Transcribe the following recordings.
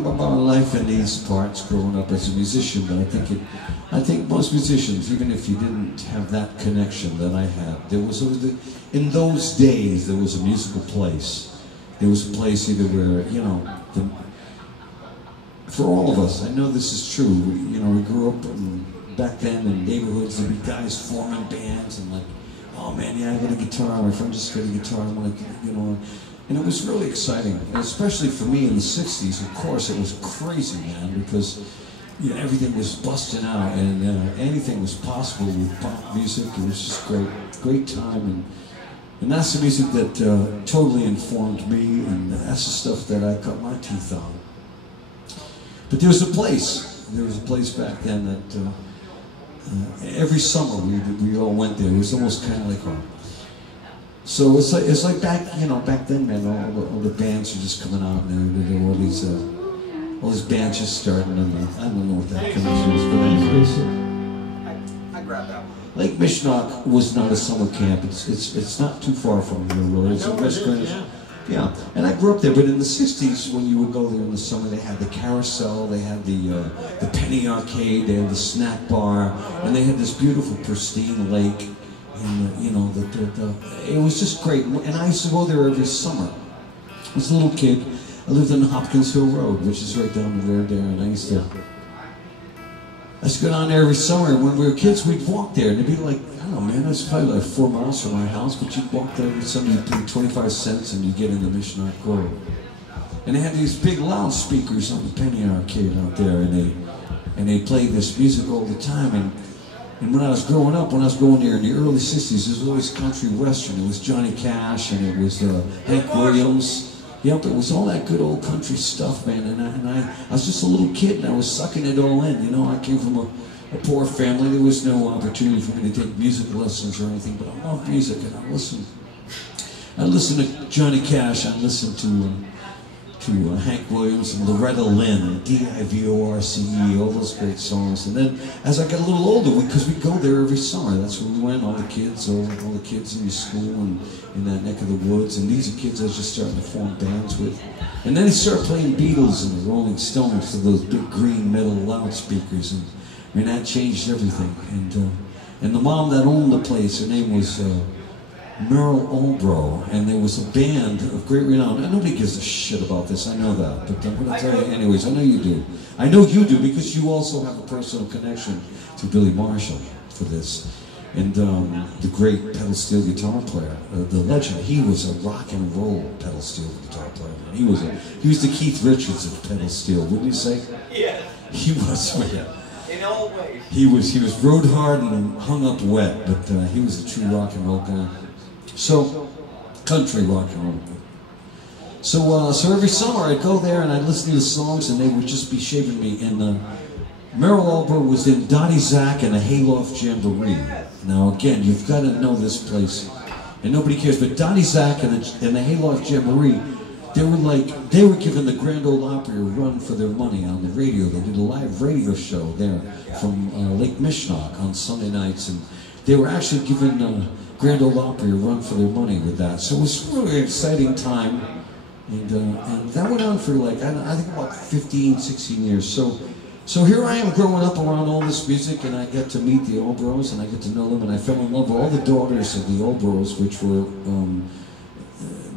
about my life in these parts growing up as a musician, but I think most musicians, even if you didn't have that connection that I had, there was in those days there was a musical place. There was a place either where, you know, for all of us, I know this is true. We grew up back then in neighborhoods. There'd be guys forming bands and like, oh man, yeah, I got a guitar. My friend just got a guitar. I want to, and it was really exciting, and especially for me in the '60s. Of course, it was crazy, man, because everything was busting out, and anything was possible with pop music. It was just great time, and that's the music that totally informed me, and that's the stuff that I cut my teeth on. But there was a place back then that every summer we all went there. It was almost kind of like home. So it's like back then, man. All the bands are just coming out, and there were all these bands just starting, and I don't know what that connection is, but anyways. I grabbed that one. Lake Mishnock was not a summer camp. It's not too far from here, really. It's in West Greenwich. Yeah, and I grew up there, but in the '60s, when you would go there in the summer, they had the carousel, they had the penny arcade, they had the snack bar, and they had this beautiful, pristine lake. And it was just great. And I used to go there every summer. I was a little kid. I lived on Hopkins Hill Road, which is right down the road there, and I used to go down there every summer. And when we were kids, we'd walk there, and it'd be like, I don't know, man, it's probably like 4 miles from my house, but you'd walk there every summer, you'd pay 25 cents, and you'd get in the Mishnock Grove. And they had these big loudspeakers on the penny arcade out there, and they played this music all the time. And when I was growing up, when I was going there in the early '60s, there was always country western. It was Johnny Cash, and it was Hank Williams. Yep, it was all that good old country stuff, man. And I was just a little kid, and I was sucking it all in. I came from a poor family. There was no opportunity for me to take music lessons or anything, but I loved music, and I listened to Johnny Cash. I listened to Hank Williams and Loretta Lynn, D-I-V-O-R-C-E, all those great songs. And then as I got a little older, because we'd go there every summer, that's where we went, all the kids in your school and in that neck of the woods. And these are kids I was just starting to form bands with. And then they started playing Beatles and the Rolling Stones to those big green metal loudspeakers. And I mean, that changed everything. And the mom that owned the place, her name was Merle Albro, and there was a band of great renown. And nobody gives a shit about this, I know that, but I'm going to tell you anyways. I know you do. I know you do, because you also have a personal connection to Billy Marshall for this. And the great pedal steel guitar player, the legend. He was a rock and roll pedal steel guitar player. He was the Keith Richards of pedal steel, wouldn't you say? Yeah. He was, man. In all ways. He was rode hard and hung up wet, but he was a true rock and roll guy. So, country rock and roll. So every summer I'd go there and I'd listen to the songs, and they would just be shaping me. And Merle Albro was in Dottie Zak and a Hayloft Jamboree. Now again, you've got to know this place, and nobody cares. But Dottie Zak and the Hayloft Jamboree, they were giving the Grand Ole Opry a run for their money on the radio. They did a live radio show there from Lake Mishnock on Sunday nights, and they were actually giving Grand Ole Opry a run for their money with that. So it was a really exciting time, and that went on for like, I think about 15, 16 years. So here I am growing up around all this music, and I get to meet the Albros, and I get to know them, and I fell in love with all the daughters of the Albros, which were,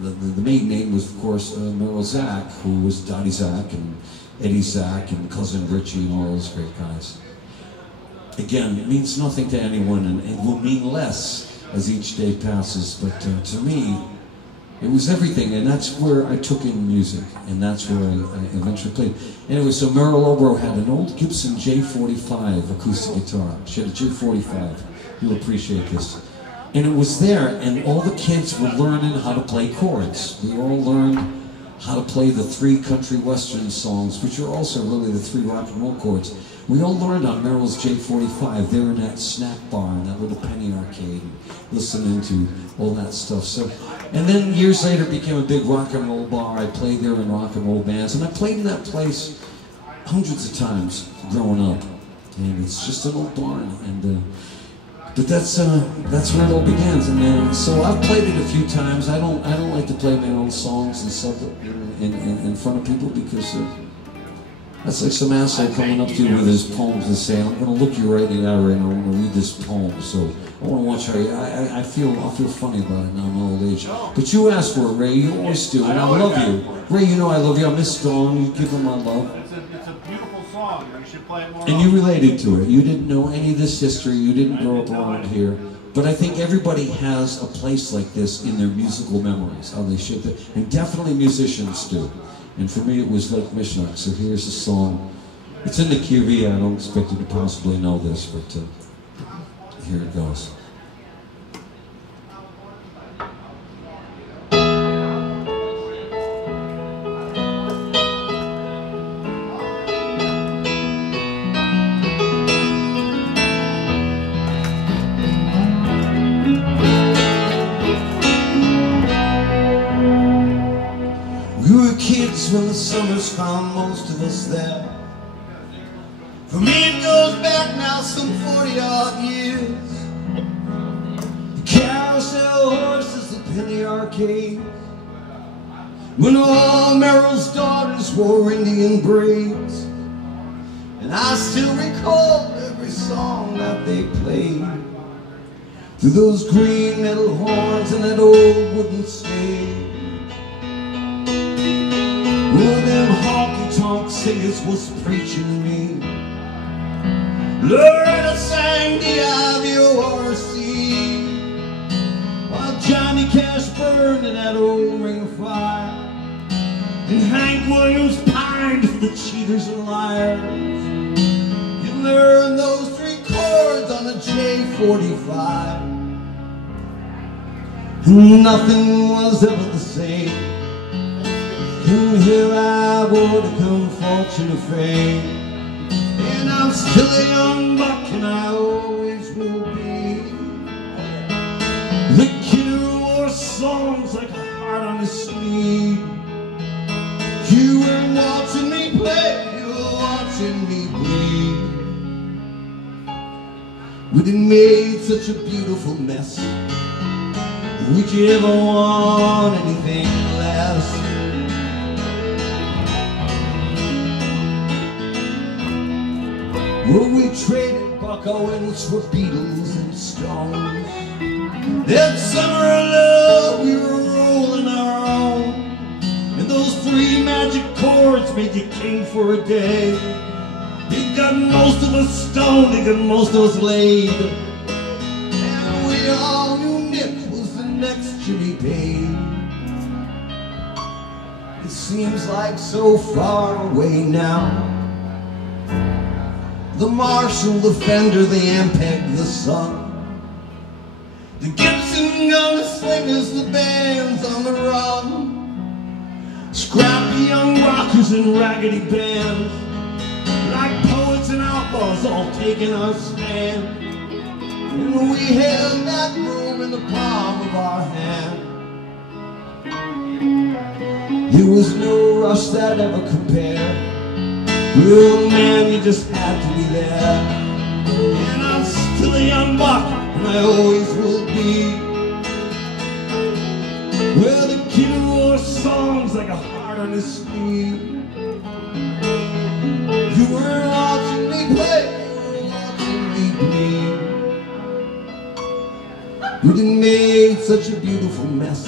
the main name was, of course, Merle Zak, who was Dottie Zak, and Eddie Zak, and Cousin Richie, and all those great guys. Again, it means nothing to anyone, and it will mean less as each day passes, but to me, it was everything, and that's where I took in music, and that's where I eventually played. Anyway, so Merle Albro had an old Gibson J45 acoustic guitar. She had a J45. You'll appreciate this. And it was there, and all the kids were learning how to play chords. We all learned how to play the 3 country western songs, which are also really the 3 rock and roll chords. We all learned on Merle's J45 there in that snack bar in that little penny arcade, listening to all that stuff. So, and then years later it became a big rock and roll bar. I played there in rock and roll bands, and I played in that place hundreds of times growing up. And it's just an old barn, and but that's where it all begins. And so I've played it a few times. I don't like to play my own songs and stuff in front of people, because That's like some asshole coming up to you with his poems and saying, "I'm going to look you right in the eye and I want to read this poem. So I want to watch how you." I feel funny about it now in my old age. But you asked for it, Ray. You always do, and I love you, Ray. You know I love you. I miss Dawn. You give him my love. It's a beautiful song. You should play it more. And you related to it. You didn't know any of this history. You didn't grow up around here. But I think everybody has a place like this in their musical memories, how they shape it. And definitely musicians do. And for me, it was like Mishnock. So here's a song. It's in the key. I don't expect you to possibly know this, but here it goes. When the summer's found most of us there. For me it goes back now some 40-odd years. The carousel horses, the penny arcade, when all Merrill's daughters wore Indian braids. And I still recall every song that they played through those green metal horns and that old wooden stage. Well, them honky-tonk singers was preaching to me. Loretta sang D-I-V-O-R-C, while Johnny Cash burned in that old ring of fire, and Hank Williams pined for the cheaters and liars. You learn those 3 chords on a J45, and nothing was ever the same. And here I would have come fortune or fame, and I'm still a young buck, and I always will be the kid who wore songs like a heart on his sleeve. You weren't watching me play, you were watching me bleed. We done made such a beautiful mess. Would you ever want anything less? Well, we traded Buck Owens for Beatles and Stones. That summer of love, we were rolling our own, and those 3 magic chords made you king for a day. It got most of us stoned, it got most of us laid, and we all knew Nick was the next Jimmy Page. It seems like so far away now. The Marshall, the Fender, the Ampeg, the Sun, the Gibson gunslingers, the bands on the run, scrappy young rockers and raggedy bands, like poets and outlaws all taking our stand. And we held that room in the palm of our hand. There was no rush that ever compared. Well, man, you just had to be there. And I'm still a young buck, and I always will be. Well, the kid who wore songs like a heart on his sleeve. You were watching me play, you were watching me bleed. We done made such a beautiful mess.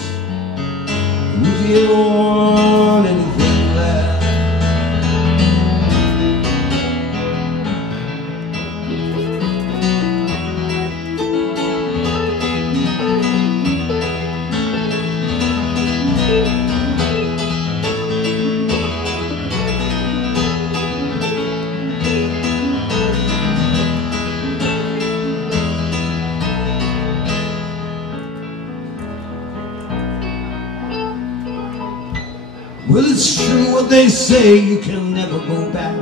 Would you ever want anything less? Well, it's true what they say, you can never go back.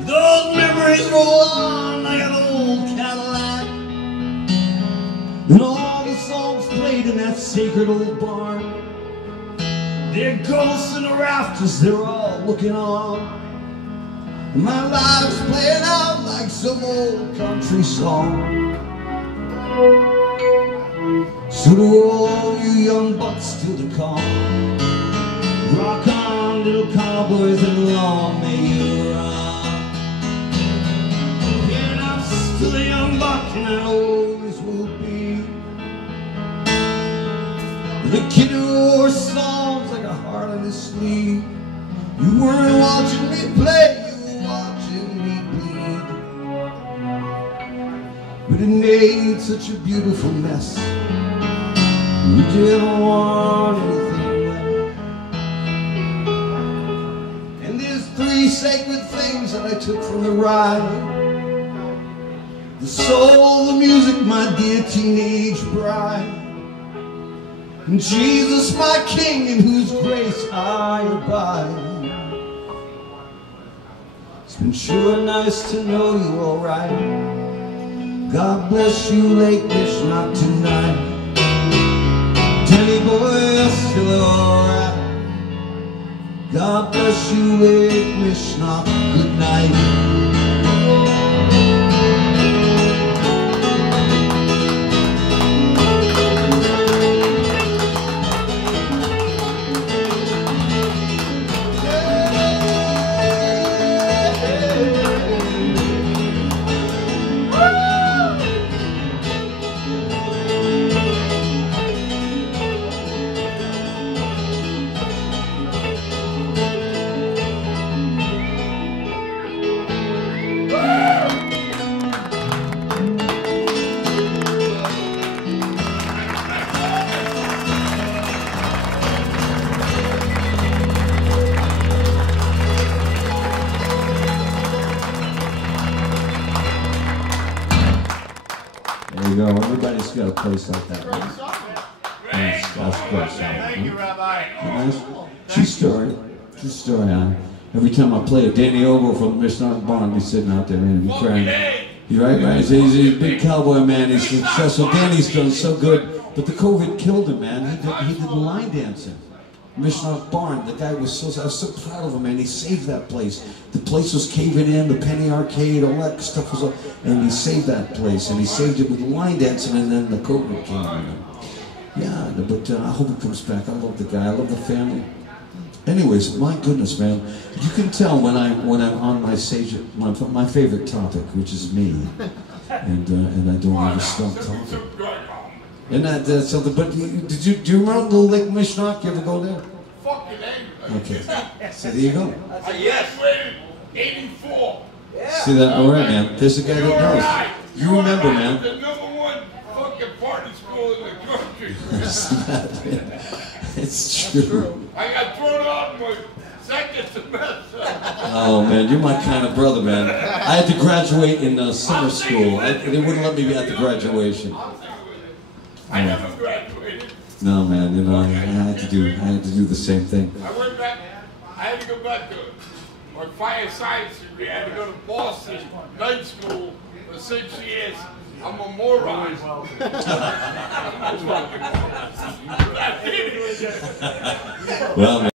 Those memories roll on like an old Cadillac, and all the songs played in that sacred old barn, they're ghosts in the rafters, they're all looking on. My life's playing out like some old country song. So to all you young bucks still to come, rock on, little cowboys and long sleep. You weren't watching me play, you were watching me bleed. But it made such a beautiful mess. We didn't want anything left. And there's 3 sacred things that I took from the ride: the soul, the music, my dear teenage bride, and Jesus, my King, in whose grace I abide. It's been sure nice to know you all right. God bless you, Lake Mishnock, tonight. Danny boy, you're still alright. God bless you, Lake Mishnock, good night. There you go. Everybody's got a place like that. Right? That's great. Thank you, Rabbi. Nice. True story. True story. Every time I play it, Danny Ogle from the Mishnock Barn, he's sitting out there and he's crying. He's right. He's a big cowboy man. He's successful. Danny's done so good, but the COVID killed him, man. He did line dancing. Mishnock Barn, the guy was I was so proud of him, man. He saved that place. The place was caving in, the penny arcade, all that stuff was up, and he saved that place, and he saved it with line dancing, and then the COVID came in. Yeah, but I hope it comes back. I love the guy. I love the family. Anyways, my goodness, man, you can tell when I'm on my stage, my favorite topic, which is me, and I don't ever stop talking. And that's something. But do you remember the Lake Mishnock? You ever go there? Fucking angry. Okay. So there you go. Yes, 84. See that? All right, man. There's a guy that knows. You remember, man. The #1 fucking party school in the country. It's true. I got thrown out in my second semester. Oh man, you're my kind of brother, man. I had to graduate in summer school. They wouldn't let me be at the graduation. I never graduated. No, man. You know, I had to do the same thing. I went back. I had to go back to my fire science degree. I had to go to Boston night school for 6 years. I'm a moron. Well, man.